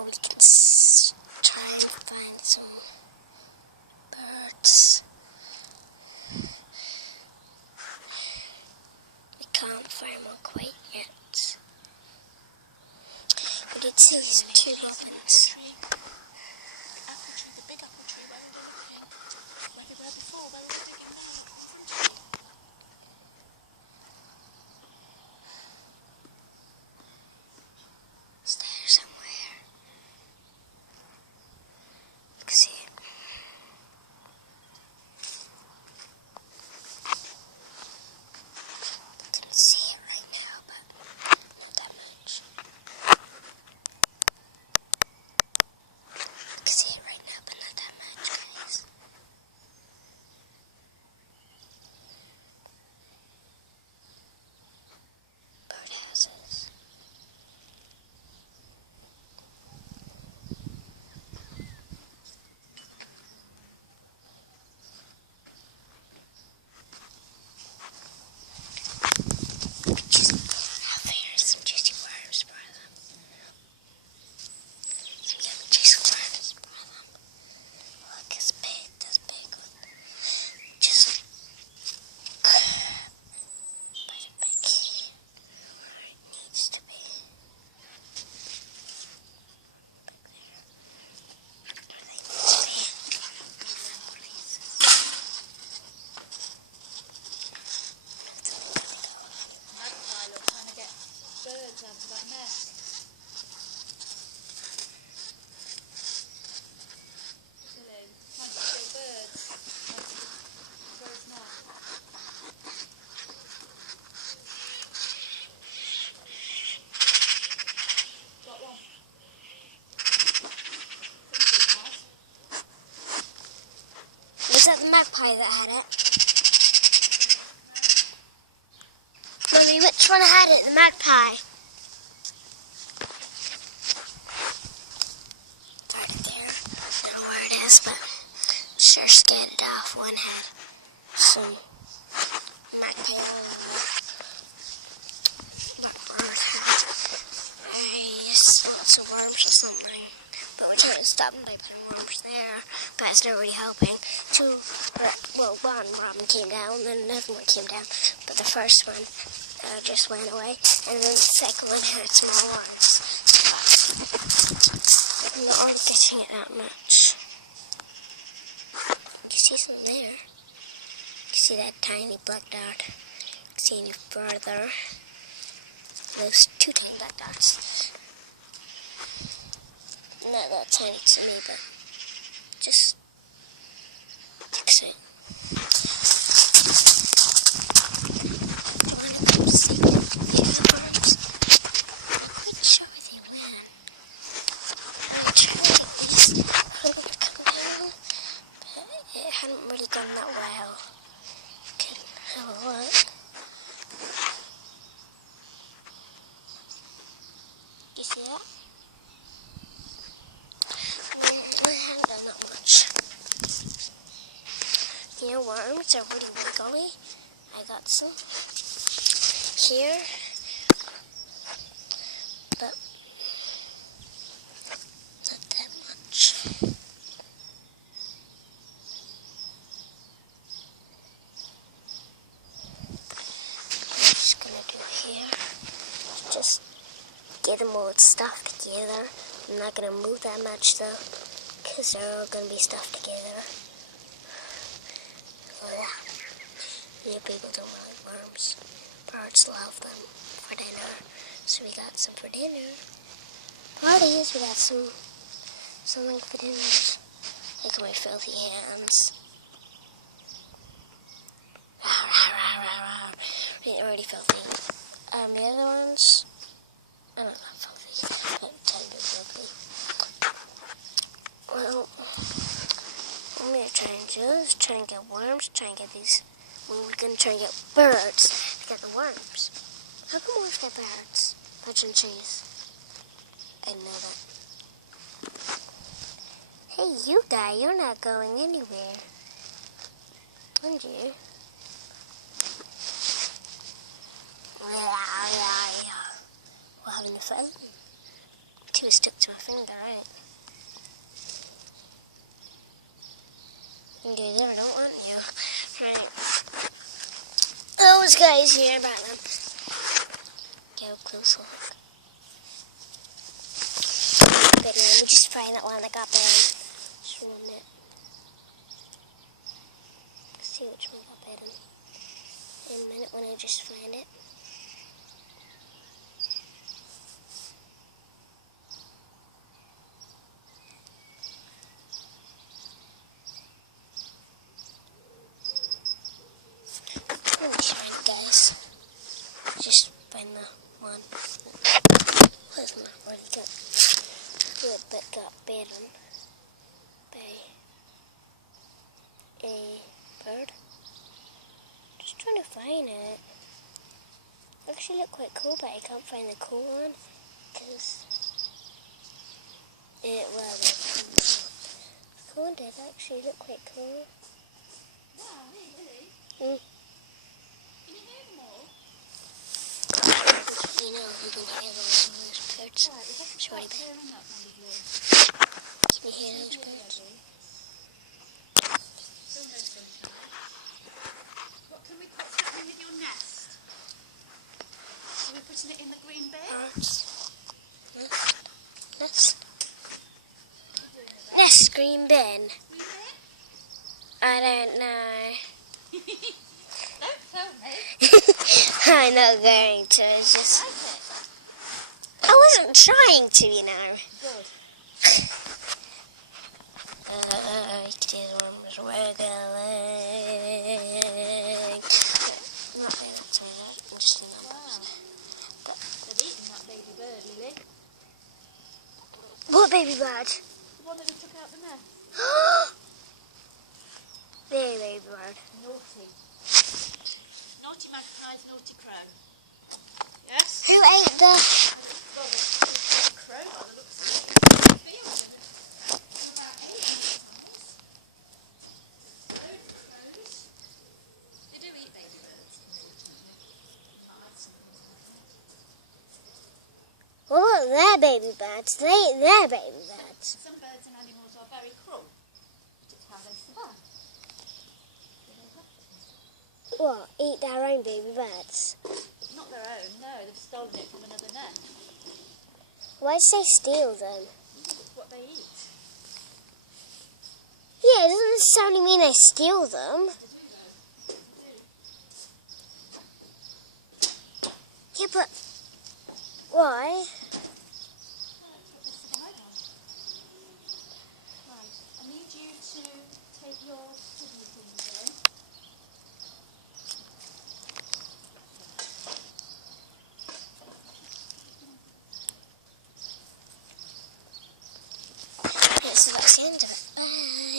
Or we can try and find some birds. We can't find one quite yet. We did see some two robins. Apple tree, the big apple tree where they were before, where we were digging down. It's there somewhere. You can see it. I can see it right now, but not that much. I can see it right now, but not that much, guys. Birdhouses. Now there's some juicy worms for them. Some yummy juicy worms for them. Look, it's big, this big one. Just put it back where it needs to be. Back there. Where they need to be. Magpie, look, trying to get birds out of that nest. Silly, trying to steal birds out of the bird's nest. Got one. Was that the magpie that had it? Mummy, which one had it? The magpie. It's right there. I don't know where it is, but I'm sure scared it off. One had some magpie on it. That bird had some worms or something. But we tried to stop them by putting worms there, but it's not really helping. One robin came down, then another one came down, but the first one just went away, and then the second one had small worms. I'm not getting it that much. You can see some there. You can see that tiny black dot. You can see any further. Those two tiny black dots. Not that tiny to me, but just you can see. Gone that well. Can have a look. You see that? I haven't done that much. Here, worms are really wiggly. I got some here, but not that much. Just get them all stuffed together. I'm not going to move that much though, because they're all going to be stuffed together. Yeah, people don't like worms. Birds love them for dinner. So we got some for dinner. Parties, we got something for dinner. Look at my filthy hands. They're already filthy. The other ones, I don't know, filthy, but tender filthy. Well, I'm going to try and do is try and get worms, try and get these. We're going to try and get birds to get the worms. How come worms get birds? Pigeon cheese. I know that. Hey, you guy, you're not going anywhere. Aren't you? We're having a fun. Too stuck to my finger, eh? You go there, don't want you. Right. Those guys here about them. Go close look. But let me just find that one that got bitten. Just one minute. See which one got bitten. In a minute when I just find it. Let me find it, guys. Just find the one. Where's my one that got bitten by a bird? Just trying to find it. Actually look quite cool, but I can't find the cool one because it was. The cool one did actually look quite cool. Wow, really? Mm. Can you hear them all? You know, you can hear those birds. Right, we've got to Sorry, start clearing up, my lovely. can you hear those birds? Still no sunshine. What can we put happening with your nest? Are we putting it in the green bin? Birds. Yes. Yes, green bin. Green bin? I don't know. Don't tell me. I'm not going to. It's just. Like it? I wasn't trying to, you know. Good. His arms wiggling. I'm not going to say that. I'm just in Wow. They've eaten that baby bird, Lily. What baby bird? The one that we took out the nest. There, baby bird. Naughty. Naughty magpies, naughty crow. Yes? Who ate the... Crow by the looks of it. They do eat baby birds. What about their baby birds? They ate their baby birds. Some birds and animals are very cruel. It's how they survive. What? Eat their own baby birds? Not their own, no. They've stolen it from another nest. Why did they steal them? It's what they eat. Yeah, it doesn't necessarily mean they steal them. Yeah, but why? Right, I need you to take your kidney things in. Yeah, so that's the end of it. Bye.